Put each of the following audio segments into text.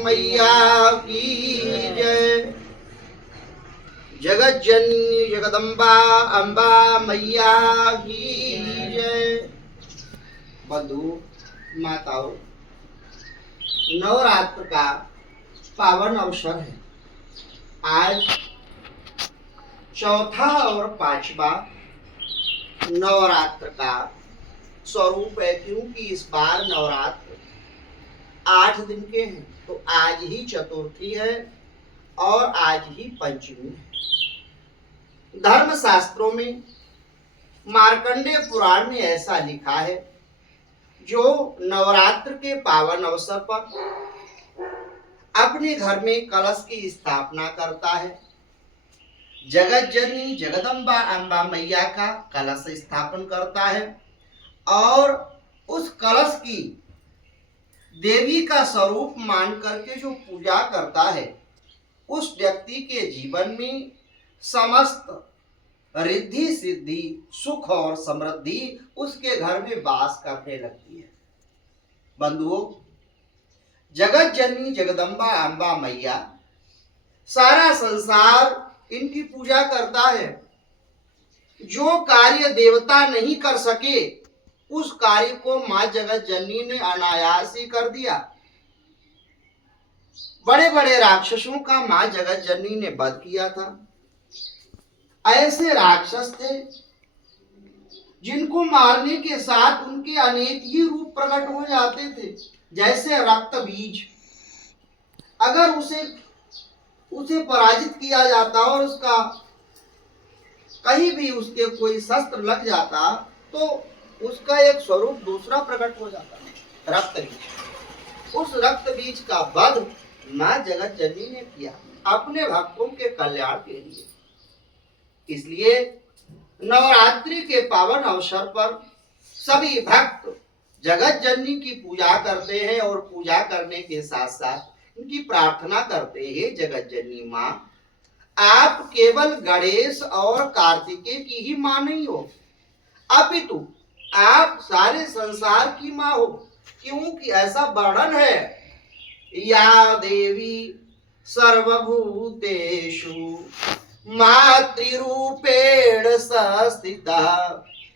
मैया की जय। जगत जननी जगदम्बा अम्बा मैया की जय। बंधु माताओं, नवरात्र का पावन अवसर है। आज चौथा और पांचवा नवरात्र का स्वरूप है, क्योंकि इस बार नवरात्र 8 दिन के हैं। तो आज ही चतुर्थी है और आज ही पंचमी है। धर्म शास्त्रों में मार्कंडेय पुराण में ऐसा लिखा है, जो नवरात्र के पावन अवसर पर अपने घर में कलश की स्थापना करता है, जगत जननी जगदम्बा अम्बा मैया का कलश स्थापन करता है और उस कलश की देवी का स्वरूप मान करके जो पूजा करता है, उस व्यक्ति के जीवन में समस्त रिद्धि सिद्धि सुख और समृद्धि उसके घर में वास करने लगती है। बंधुओं, जगत जननी जगदम्बा अम्बा मैया, सारा संसार इनकी पूजा करता है। जो कार्य देवता नहीं कर सके, उस कार्य को मां जगत जननी ने अनायास ही कर दिया। बड़े बड़े राक्षसों का मां जगत जननी ने वध किया था। ऐसे राक्षस थे जिनको मारने के साथ उनके अनेक ही रूप प्रकट हो जाते थे, जैसे रक्त बीज। अगर उसे पराजित किया जाता और उसका कहीं भी उसके कोई शस्त्र लग जाता, तो उसका एक स्वरूप दूसरा प्रकट हो जाता, रक्त बीज। उस रक्त बीज का वध मां जगत जननी ने किया अपने भक्तों के कल्याण के लिए। इसलिए नवरात्रि के पावन अवसर पर सभी भक्त जगत जननी की पूजा करते हैं और पूजा करने के साथ साथ उनकी प्रार्थना करते हैं, जगत जननी मां, आप केवल गणेश और कार्तिकेय की ही मां नहीं हो, अपितु आप सारे संसार की मां हो। क्योंकि ऐसा वर्णन है, या देवी सर्वभूतेषु मातृरूपेण संस्थिता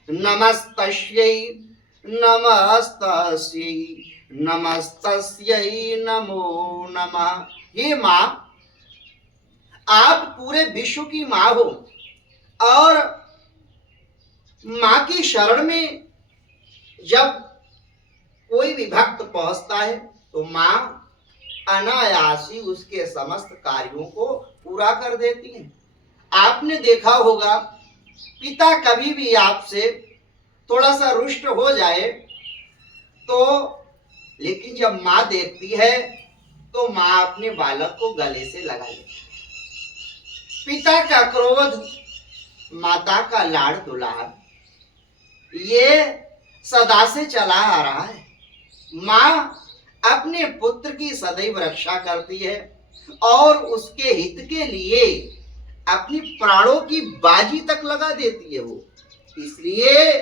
नमस्तस्यै नमस्तस्यै नमस्तस्यै नमो नमः। हे मां, आप पूरे विश्व की मां हो और मां की शरण में जब कोई भी भक्त पहुंचता है, तो मां अनायास ही उसके समस्त कार्यों को पूरा कर देती हैं। आपने देखा होगा, पिता कभी भी आपसे थोड़ा सा रुष्ट हो जाए तो, लेकिन जब मां देखती है तो मां अपने बालक को गले से लगा लेती है। पिता का क्रोध, माता का लाड़ दुलार, ये सदा से चला आ रहा है। मां अपने पुत्र की सदैव रक्षा करती है और उसके हित के लिए अपनी प्राणों की बाजी तक लगा देती है वो। इसलिए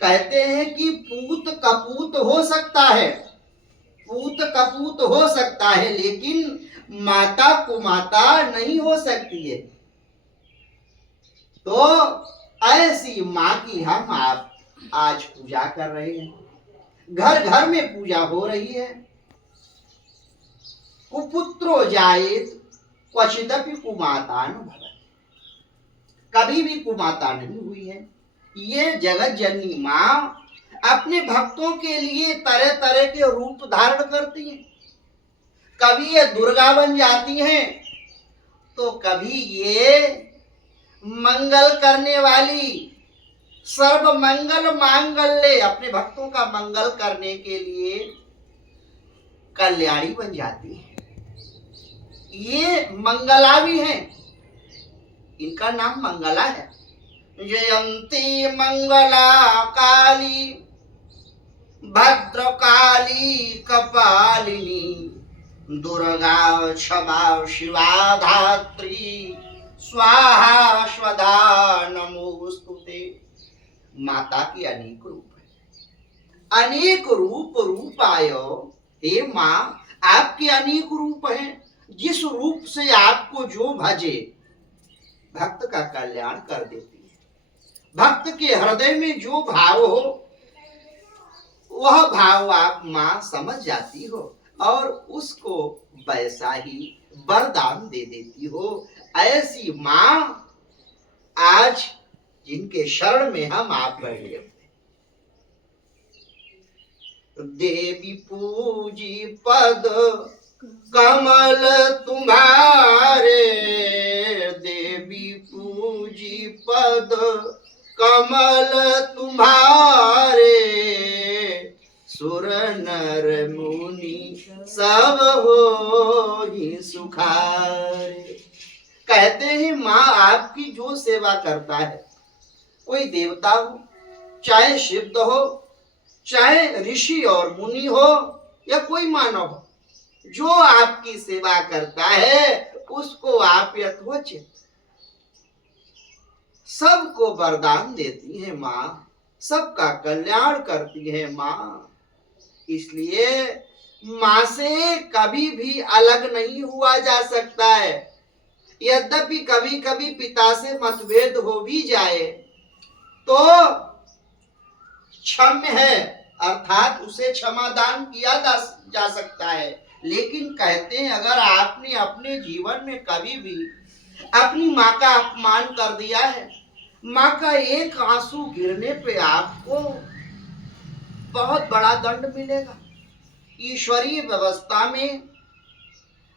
कहते हैं कि पूत कपूत हो सकता है, पूत कपूत हो सकता है, लेकिन माता कुमाता नहीं हो सकती है। तो ऐसी मां की हम आप आज पूजा कर रहे हैं, घर घर में पूजा हो रही है। कुपुत्रो जायेत क्वचिदपि कुमाता न भवेत्, कभी भी कुमाता नहीं हुई है। ये जगत जननी मां अपने भक्तों के लिए तरह तरह के रूप धारण करती हैं। कभी ये दुर्गा बन जाती हैं, तो कभी ये मंगल करने वाली, सर्व मंगल मांगल्य, अपने भक्तों का मंगल करने के लिए कल्याणी बन जाती है। ये मंगला भी हैं, इनका नाम मंगला है। जयंती मंगला काली भद्रकाली कपालिनी दुर्गा क्षमा शिवा धात्री स्वाहा स्वधा नमोस्तुते। माता की अनेक रूप है, अनेक रूप रूपाय। हे मां, आपके अनेक रूप हैं, जिस रूप से आपको जो भजे भक्त का कल्याण कर देती है। भक्त के हृदय में जो भाव हो वह भाव आप मां समझ जाती हो और उसको वैसा ही वरदान दे देती हो। ऐसी मां आज जिनके शरण में हम आप बैठे, देवी पूजी पद कमल तुम्हारे, देवी पूजी पद कमल तुम्हारे, सुर नर मुनि सब हो ही सुखारे। कहते हैं माँ आपकी जो सेवा करता है, कोई देवता हो, चाहे सिद्ध हो, चाहे ऋषि और मुनि हो या कोई मानव हो, जो आपकी सेवा करता है उसको आप यथोचित सबको वरदान देती है माँ, सबका कल्याण करती है माँ। इसलिए माँ से कभी भी अलग नहीं हुआ जा सकता है। यद्यपि कभी कभी पिता से मतभेद हो भी जाए तो क्षम्य है, अर्थात उसे क्षमादान किया जा सकता है। लेकिन कहते हैं अगर आपने अपने जीवन में कभी भी अपनी माँ का अपमान कर दिया है, माँ का एक आंसू गिरने पे आपको बहुत बड़ा दंड मिलेगा। ईश्वरीय व्यवस्था में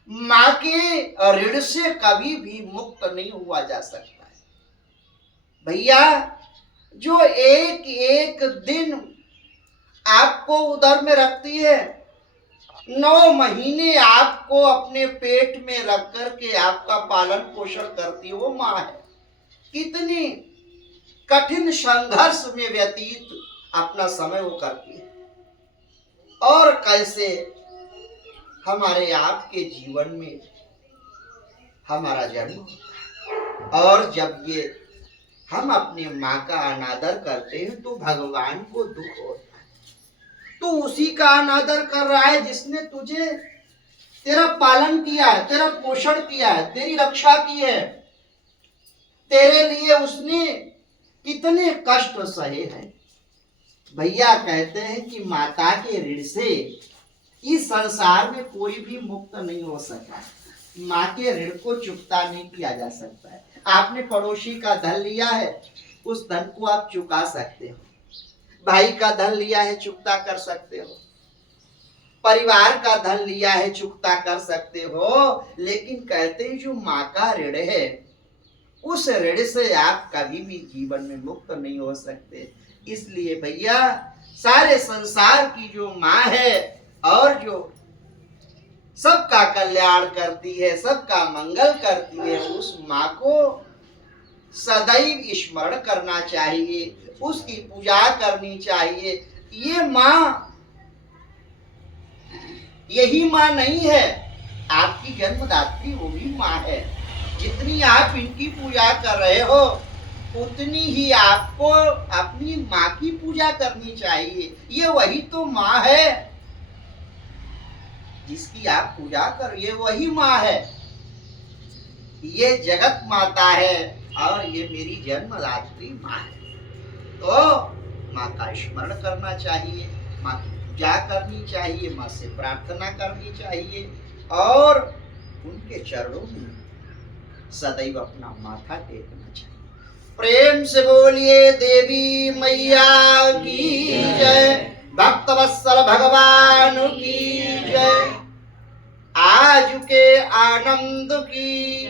माँ के ऋण से कभी भी मुक्त नहीं हुआ जा सकता है। भैया जो एक एक दिन आपको उदर में रखती है, 9 महीने आपको अपने पेट में रख करके आपका पालन पोषण करती है, वो माँ है। कितनी कठिन संघर्ष में व्यतीत अपना समय वो करती है। और कैसे हमारे आपके जीवन में हमारा जन्म होता है, और जब ये हम अपने माँ का अनादर करते हैं तो भगवान को दुख होता है। तू उसी का अनादर कर रहा है जिसने तुझे तेरा पालन किया है, तेरा पोषण किया है, तेरी रक्षा की है। तेरे लिए उसने कितने कष्ट सहे हैं। भैया कहते हैं कि माता के ऋण से इस संसार में कोई भी मुक्त नहीं हो सका। माँ के ऋण को चुकता नहीं किया जा सकता है। आपने पड़ोसी का धन लिया है, उस धन को आप चुका सकते हो। भाई का धन लिया है, चुकता कर सकते हो। परिवार का धन लिया है, चुकता कर सकते हो। लेकिन कहते हैं जो माँ का ऋण है, उस ऋण से आप कभी भी जीवन में मुक्त नहीं हो सकते। इसलिए भैया सारे संसार की जो माँ है और जो सबका कल्याण करती है, सबका मंगल करती है, उस माँ को सदैव स्मरण करना चाहिए, उसकी पूजा करनी चाहिए। ये माँ यही माँ नहीं है, आपकी जन्मदात्री वो भी माँ है। जितनी आप इनकी पूजा कर रहे हो उतनी ही आपको अपनी माँ की पूजा करनी चाहिए। ये वही तो माँ है जिसकी आप पूजा कर, ये वही माँ है। ये जगत माता है और ये मेरी जन्मदात्री माँ है। तो माँ का स्मरण करना चाहिए, माँ की पूजा करनी चाहिए, माँ से प्रार्थना करनी चाहिए और उनके चरणों में सदैव अपना माथा टेकना चाहिए। प्रेम से बोलिए देवी मैया की जय, भक्तवत्सल भगवान की जय, आज के आनंद की